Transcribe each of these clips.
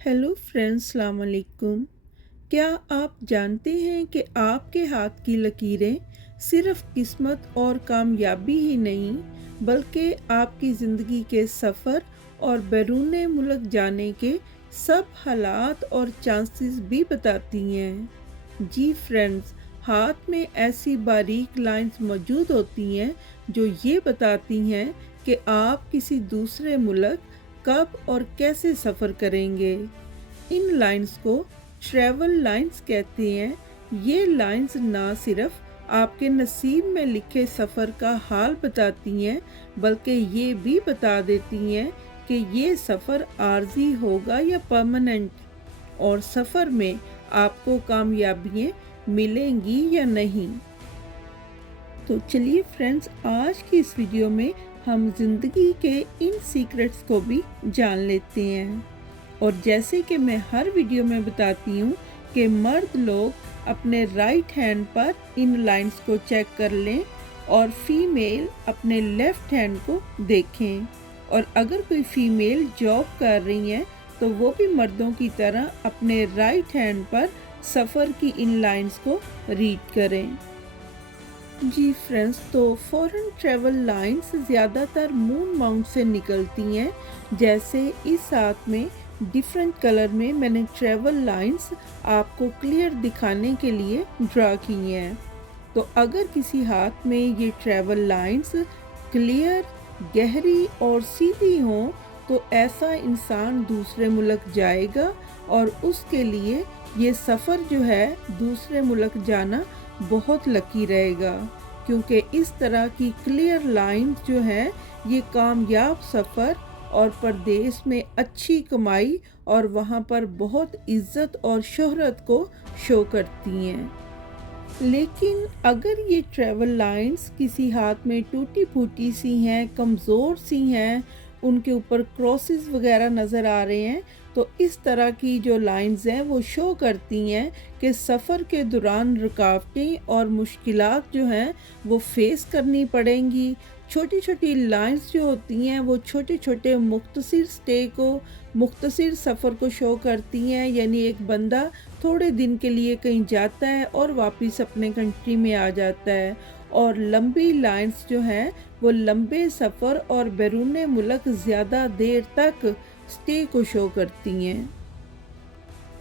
Hello friends, अस्सलाम वालेकुम। क्या आप जानते हैं कि आपके हाथ की लकीरें सिर्फ किस्मत और कामयाबी ही नहीं बल्कि आपकी ज़िंदगी के सफ़र और बैरून मुल्क जाने के सब हालात और चांसेस भी बताती हैं। जी फ्रेंड्स, हाथ में ऐसी बारीक लाइंस मौजूद होती हैं जो ये बताती हैं कि आप किसी दूसरे मुल्क कब और कैसे सफ़र करेंगे। इन लाइंस को ट्रैवल लाइंस कहते हैं। ये लाइंस ना सिर्फ आपके नसीब में लिखे सफ़र का हाल बताती हैं बल्कि ये भी बता देती हैं कि ये सफ़र आर्जी होगा या परमानेंट, और सफ़र में आपको कामयाबियाँ मिलेंगी या नहीं। तो चलिए फ्रेंड्स, आज की इस वीडियो में हम ज़िंदगी के इन सीक्रेट्स को भी जान लेते हैं। और जैसे कि मैं हर वीडियो में बताती हूँ कि मर्द लोग अपने राइट हैंड पर इन लाइंस को चेक कर लें और फीमेल अपने लेफ़्ट हैंड को देखें। और अगर कोई फीमेल जॉब कर रही हैं तो वो भी मर्दों की तरह अपने राइट हैंड पर सफ़र की इन लाइंस को रीड करें। जी फ्रेंड्स, तो फॉरेन ट्रैवल लाइंस ज़्यादातर मून माउंट से निकलती हैं। जैसे इस साथ में डिफरेंट कलर में मैंने ट्रैवल लाइंस आपको क्लियर दिखाने के लिए ड्रा की हैं। तो अगर किसी हाथ में ये ट्रैवल लाइंस क्लियर, गहरी और सीधी हों तो ऐसा इंसान दूसरे मुल्क जाएगा और उसके लिए ये सफ़र जो है दूसरे मुल्क जाना बहुत लकी रहेगा, क्योंकि इस तरह की क्लियर लाइंस जो हैं ये कामयाब सफ़र और परदेश में अच्छी कमाई और वहाँ पर बहुत इज़्ज़त और शोहरत को शो करती हैं। लेकिन अगर ये ट्रैवल लाइंस किसी हाथ में टूटी फूटी सी हैं, कमज़ोर सी हैं, उनके ऊपर क्रॉसेस वगैरह नज़र आ रहे हैं, तो इस तरह की जो लाइंस हैं वो शो करती हैं कि सफ़र के दौरान रुकावटें और मुश्किलात जो हैं वो फेस करनी पड़ेंगी। छोटी छोटी लाइंस जो होती हैं वो छोटे छोटे मुख्तसर स्टे को, मुख्तसर सफ़र को शो करती हैं। यानी एक बंदा थोड़े दिन के लिए कहीं जाता है और वापस अपने कंट्री में आ जाता है, और लंबी लाइंस जो हैं वो लंबे सफ़र और बैरून मुल्क ज़्यादा देर तक स्टे को शो करती हैं।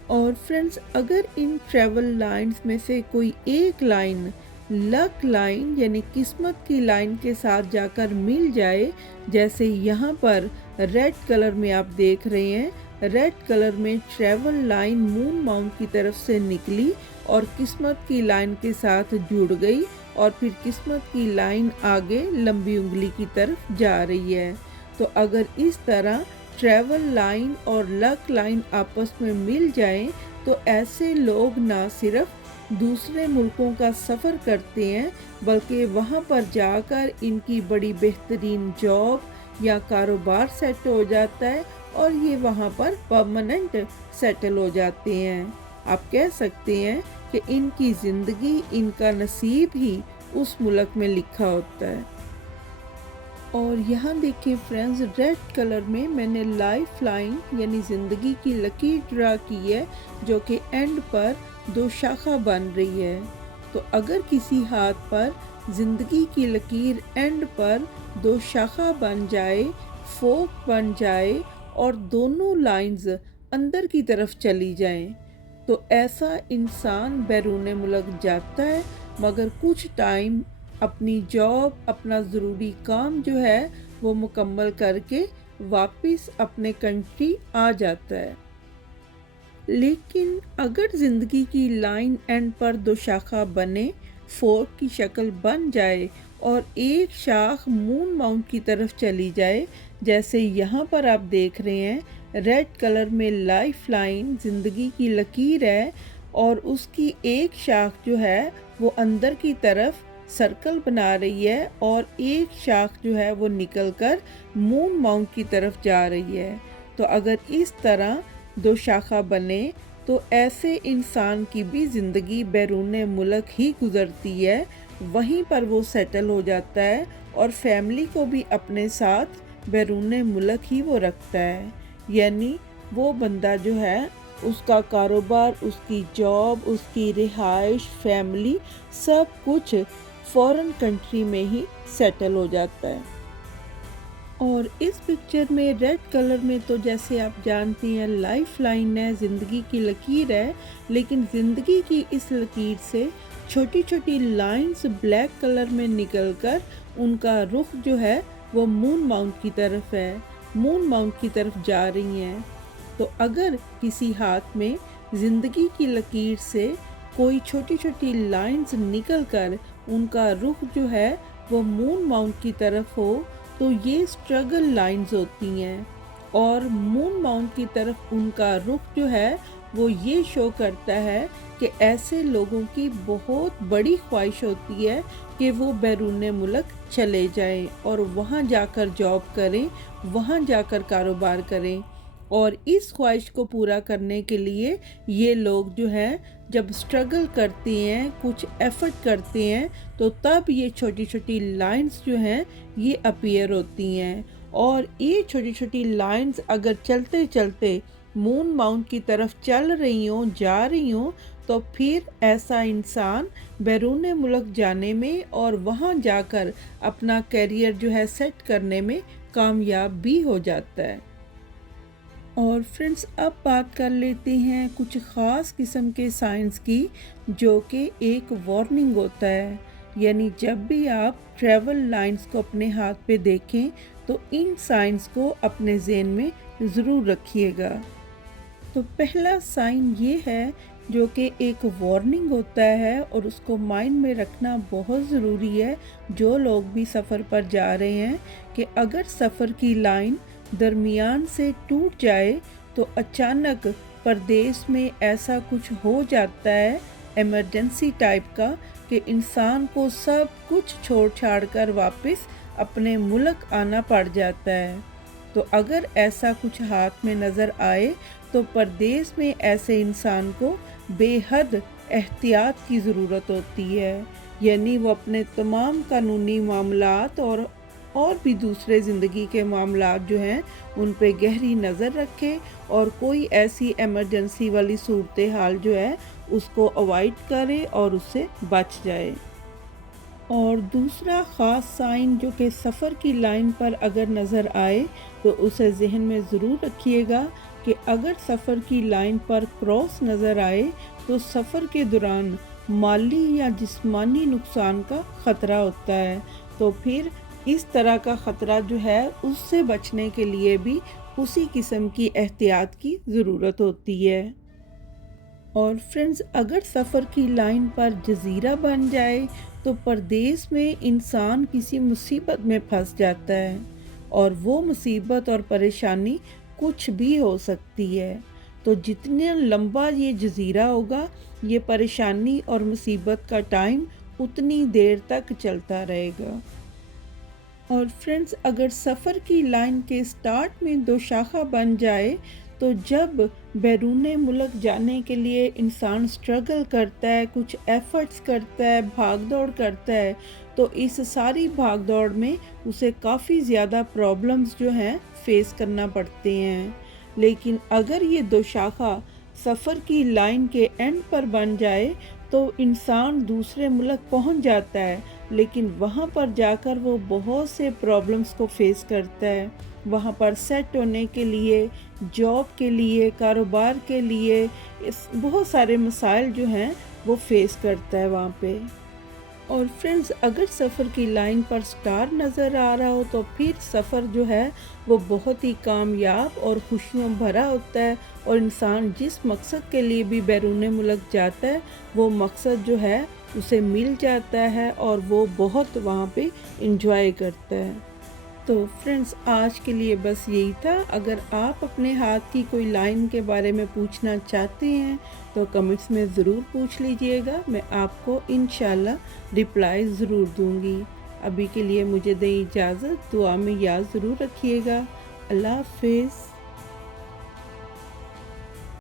और फ्रेंड्स, अगर इन ट्रैवल लाइंस में से कोई एक लाइन लक लाइन यानी किस्मत की लाइन के साथ जाकर मिल जाए, जैसे यहाँ पर रेड कलर में आप देख रहे हैं, रेड कलर में ट्रैवल लाइन मून माउंट की तरफ से निकली और किस्मत की लाइन के साथ जुड़ गई, और फिर किस्मत की लाइन आगे लंबी उंगली की तरफ जा रही है। तो अगर इस तरह ट्रैवल लाइन और लक लाइन आपस में मिल जाएं तो ऐसे लोग ना सिर्फ दूसरे मुल्कों का सफ़र करते हैं बल्कि वहाँ पर जाकर इनकी बड़ी बेहतरीन जॉब या कारोबार सेट हो जाता है और ये वहाँ पर परमानेंट सेटल हो जाते हैं। आप कह सकते हैं कि इनकी ज़िंदगी, इनका नसीब ही उस मुल्क में लिखा होता है। और यहाँ देखिए फ्रेंड्स, रेड कलर में मैंने लाइफ लाइन यानी ज़िंदगी की लकीर ड्रा की है जो कि एंड पर दो शाखा बन रही है। तो अगर किसी हाथ पर ज़िंदगी की लकीर एंड पर दो शाखा बन जाए, फोक बन जाए और दोनों लाइंस अंदर की तरफ चली जाएं, तो ऐसा इंसान बैरून मुल्क जाता है, मगर कुछ टाइम अपनी जॉब, अपना ज़रूरी काम जो है वो मुकम्मल करके वापस अपने कंट्री आ जाता है। लेकिन अगर ज़िंदगी की लाइन एंड पर दो शाखा बने, फोर्क की शक्ल बन जाए और एक शाख मून माउंट की तरफ चली जाए, जैसे यहाँ पर आप देख रहे हैं रेड कलर में लाइफ लाइन ज़िंदगी की लकीर है और उसकी एक शाख जो है वो अंदर की तरफ सर्कल बना रही है और एक शाख जो है वो निकलकर मून माउंट की तरफ जा रही है। तो अगर इस तरह दो शाखा बने तो ऐसे इंसान की भी ज़िंदगी बैरून मुल्क ही गुज़रती है, वहीं पर वो सेटल हो जाता है और फैमिली को भी अपने साथ बैरून मुल्क ही वो रखता है। यानी وہ بندہ جو ہے اس کا کاروبار، اس کی جاب، اس کی رہائش، فیملی، سب کچھ فورن کنٹری میں ہی سیٹل ہو جاتا ہے۔ اور اس پکچر میں ریڈ کلر میں تو جیسے آپ جانتی ہیں لائف لائن ہے، زندگی کی لکیر ہے، لیکن زندگی کی اس لکیر سے چھوٹی چھوٹی لائنز بلیک کلر میں نکل کر ان کا رخ جو ہے وہ مون ماؤنٹ کی طرف ہے، مون ماؤنٹ کی طرف جا رہی ہیں۔ تو اگر کسی ہاتھ میں زندگی کی لکیر سے کوئی چھوٹی چھوٹی لائنز نکل کر ان کا رخ جو ہے وہ مون ماؤنٹ کی طرف ہو تو یہ اسٹرگل لائنز ہوتی ہیں، اور مون ماؤنٹ کی طرف ان کا رخ جو ہے وہ یہ شو کرتا ہے کہ ایسے لوگوں کی بہت بڑی خواہش ہوتی ہے کہ وہ بیرون ملک چلے جائیں اور وہاں جا کر جاب کریں، وہاں جا کر کاروبار کریں۔ اور اس خواہش کو پورا کرنے کے لیے یہ لوگ جو ہیں جب اسٹرگل کرتے ہیں، کچھ ایفرٹ کرتے ہیں، تو تب یہ چھوٹی چھوٹی لائنز جو ہیں یہ اپیئر ہوتی ہیں۔ اور یہ چھوٹی چھوٹی لائنز اگر چلتے چلتے مون ماؤنٹ کی طرف چل رہی ہوں، جا رہی ہوں، تو پھر ایسا انسان بیرون ملک جانے میں اور وہاں جا کر اپنا کیریئر جو ہے سیٹ کرنے میں کامیاب بھی ہو جاتا ہے۔ اور فرینڈز اب بات کر لیتے ہیں کچھ خاص قسم کے سائنس کی، جو کہ ایک وارننگ ہوتا ہے، یعنی جب بھی آپ ٹریول لائنز کو اپنے ہاتھ پہ دیکھیں تو ان سائنس کو اپنے ذہن میں ضرور رکھیے گا۔ تو پہلا سائن یہ ہے جو کہ ایک وارننگ ہوتا ہے، اور اس کو مائنڈ میں رکھنا بہت ضروری ہے جو لوگ بھی سفر پر جا رہے ہیں، کہ اگر سفر کی لائن درمیان سے ٹوٹ جائے تو اچانک پردیس میں ایسا کچھ ہو جاتا ہے ایمرجنسی ٹائپ کا کہ انسان کو سب کچھ چھوڑ چھاڑ کر واپس اپنے ملک آنا پڑ جاتا ہے۔ تو اگر ایسا کچھ ہاتھ میں نظر آئے تو پردیس میں ایسے انسان کو بے حد احتیاط کی ضرورت ہوتی ہے، یعنی وہ اپنے تمام قانونی معاملات اور بھی دوسرے زندگی کے معاملات جو ہیں ان پہ گہری نظر رکھے، اور کوئی ایسی ایمرجنسی والی صورتحال جو ہے اس کو اوائڈ کرے اور اس سے بچ جائے۔ اور دوسرا خاص سائن جو کہ سفر کی لائن پر اگر نظر آئے تو اسے ذہن میں ضرور رکھیے گا کہ اگر سفر کی لائن پر کراس نظر آئے تو سفر کے دوران مالی یا جسمانی نقصان کا خطرہ ہوتا ہے۔ تو پھر اس طرح کا خطرہ جو ہے اس سے بچنے کے لیے بھی اسی قسم کی احتیاط کی ضرورت ہوتی ہے۔ اور فرینڈز اگر سفر کی لائن پر جزیرہ بن جائے تو پردیس میں انسان کسی مصیبت میں پھنس جاتا ہے، اور وہ مصیبت اور پریشانی کچھ بھی ہو سکتی ہے۔ تو جتنا لمبا یہ جزیرہ ہوگا یہ پریشانی اور مصیبت کا ٹائم اتنی دیر تک چلتا رہے گا۔ اور فرینڈز اگر سفر کی لائن کے سٹارٹ میں دو شاخہ بن جائے تو جب بیرون ملک جانے کے لیے انسان سٹرگل کرتا ہے، کچھ ایفرٹس کرتا ہے، بھاگ دوڑ کرتا ہے، تو اس ساری بھاگ دوڑ میں اسے کافی زیادہ پرابلمز جو ہیں فیس کرنا پڑتے ہیں۔ لیکن اگر یہ دو شاخہ سفر کی لائن کے اینڈ پر بن جائے تو انسان دوسرے ملک پہنچ جاتا ہے، لیکن وہاں پر جا کر وہ بہت سے پرابلمز کو فیس کرتا ہے۔ وہاں پر سیٹ ہونے کے لیے، جاب کے لیے، کاروبار کے لیے بہت سارے مسائل جو ہیں وہ فیس کرتا ہے وہاں پہ۔ اور فرینڈز اگر سفر کی لائن پر سٹار نظر آ رہا ہو تو پھر سفر جو ہے وہ بہت ہی کامیاب اور خوشیوں بھرا ہوتا ہے، اور انسان جس مقصد کے لیے بھی بیرون ملک جاتا ہے وہ مقصد جو ہے اسے مل جاتا ہے اور وہ بہت وہاں پہ انجوائے کرتا ہے۔ تو فرینڈز آج کے لیے بس یہی تھا۔ اگر آپ اپنے ہاتھ کی کوئی لائن کے بارے میں پوچھنا چاہتے ہیں تو کمنٹس میں ضرور پوچھ لیجئے گا، میں آپ کو انشاءاللہ رپلائی ضرور دوں گی۔ ابھی کے لیے مجھے دیں اجازت، دعا میں یاد ضرور رکھیے گا۔ اللہ حافظ۔